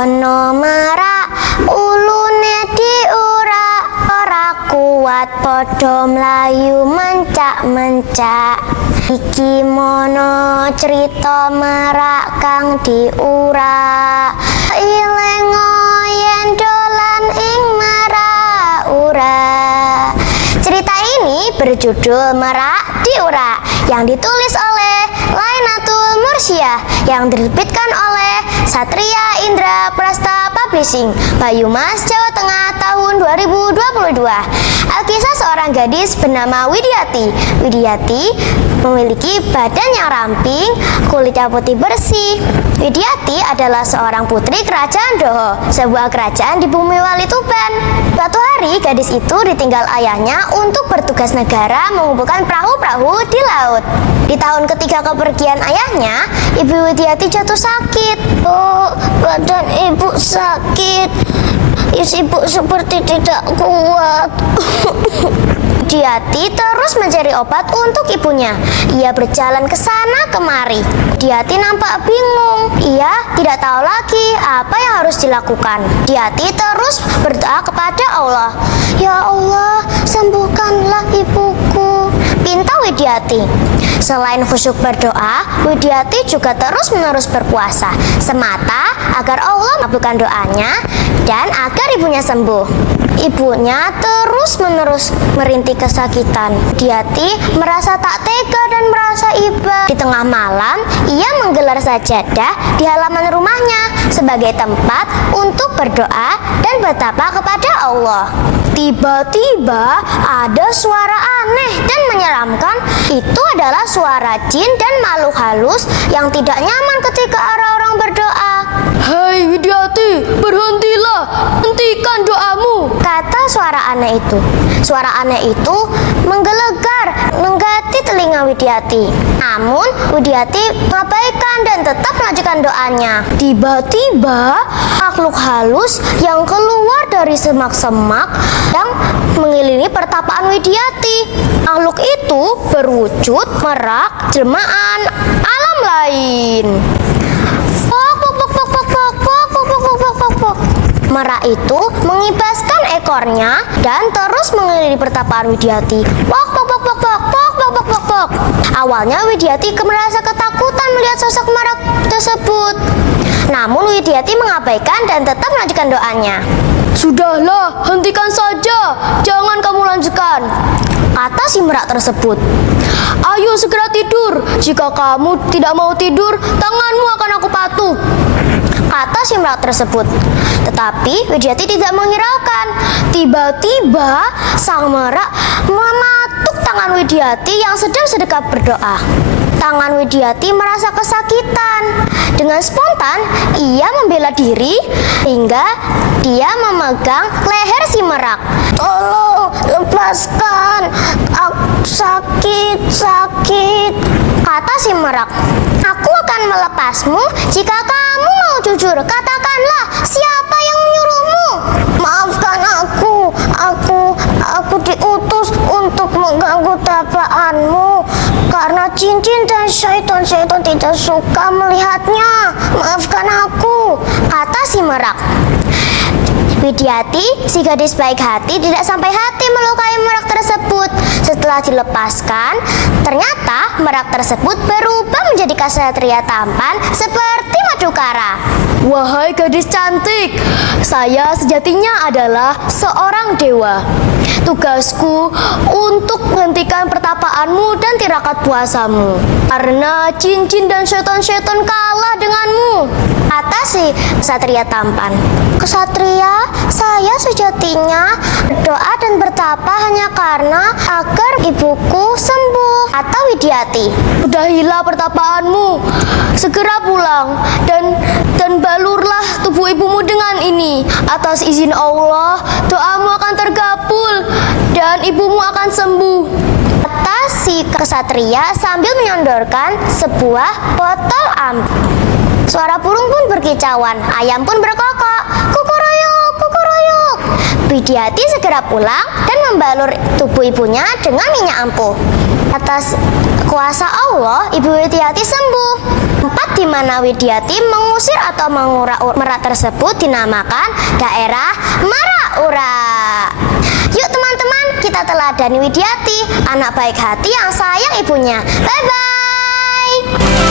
Ono merak ulune diurak, ora kuat padha mlayu mencak-mencak. Iki mono cerita merak kang diurak, ilengo yen dolan ing merak-urak. Cerita ini berjudul Merak Diurak yang ditulis oleh Lainatul Mursyah yang diterbitkan oleh Satria Indra Prasta Publishing, Banyumas, Jawa Tengah tahun 2022. Alkisah seorang gadis bernama Widyati. Widyati memiliki badan yang ramping, kulitnya putih bersih. Widyati adalah seorang putri kerajaan Doho, sebuah kerajaan di bumi Wali Tuban. Suatu hari gadis itu ditinggal ayahnya untuk bertugas negara mengumpulkan perahu-perahu di laut. Di tahun ketiga kepergian ayahnya, ibu Widyati jatuh sakit. Oh, badan ibu sakit. Ibu seperti tidak kuat. Widyati terus mencari obat untuk ibunya. Ia berjalan ke sana kemari. Widyati nampak bingung. Ia tidak tahu lagi apa yang harus dilakukan. Widyati terus berdoa kepada Allah. Ya Allah, sembuhkanlah ibuku, pinta Widyati. Selain khusyuk berdoa, Widyati juga terus-menerus berpuasa semata agar Allah mengabulkan doanya dan agar ibunya sembuh. Ibunya terus-menerus merintih kesakitan. Widyati merasa tak tega dan merasa iba. Di tengah malam, ia menggelar sajadah di halaman rumahnya sebagai tempat untuk berdoa dan bertapa kepada Allah. Tiba-tiba ada suara aneh dan menyeramkan. Itu adalah suara jin dan makhluk halus yang tidak nyaman ketika orang berdoa. Hai Widyati, berhentilah, hentikan doamu, kata suara aneh itu. Suara aneh itu menggelegar, menggati telinga Widyati. Namun Widyati mengabaikan dan tetap melanjutkan doanya. Tiba-tiba makhluk halus yang keluar dari semak-semak yang mengelilingi pertapaan Widyati. Makhluk itu berwujud merak jelmaan alam lain. Merak itu mengibaskan ekornya dan terus mengelilingi pertapaan Widyati. Awalnya Widyati merasa ketakutan melihat sosok merak tersebut. Namun Widyati mengabaikan dan tetap melanjutkan doanya. Sudahlah, hentikan saja, jangan kamu lanjutkan, kata si merak tersebut. Ayo segera tidur, jika kamu tidak mau tidur, tanganmu akan aku patuk, kata si merak tersebut. Tetapi Widyati tidak menghiraukan. Tiba-tiba sang merak mematuk tangan Widyati yang sedang sedekap berdoa. Tangan Widyati merasa kesakitan. Dengan spontan ia membela diri hingga dia memegang leher si merak. Tolong lepaskan, aku sakit, kata si merak. Aku akan melepasmu jika kamu mau jujur. Katakanlah, siapa yang menyuruhmu? Maafkan aku diutus untuk mengganggu tapaanmu karena cincin dan syaitan tidak suka melihatnya. Maafkan aku, kata si merak. Widyati, si gadis baik hati, tidak sampai hati melukai merak tersebut. Setelah dilepaskan, ternyata merak tersebut berubah menjadi ksatria tampan seperti Madukara. Wahai gadis cantik, saya sejatinya adalah seorang dewa. Tugasku untuk menghentikan pertapaanmu dan tirakat puasamu karena cincin dan syaitan kalah denganmu, kata si ksatria tampan. Ksatria, saya sejatinya berdoa dan bertapa hanya karena agar ibuku sembuh, kata Widyati. Udahilah pertapaanmu, segera pulang dan balurlah tubuh ibumu dengan ini. Atas izin Allah, doamu akan terkabul dan ibumu akan sembuh, kata si ksatria sambil menyodorkan sebuah botol amp. Suara burung pun berkicauan, ayam pun berkokok, kukuruyuk, kukuruyuk. Widiati segera pulang dan membalur tubuh ibunya dengan minyak ampuh. Atas kuasa Allah, Ibu Widiati sembuh. Tempat di mana Widiati mengusir atau mengurak merak tersebut dinamakan daerah Maraura. Yuk teman-teman, kita teladani Widiati, anak baik hati yang sayang ibunya. Bye-bye.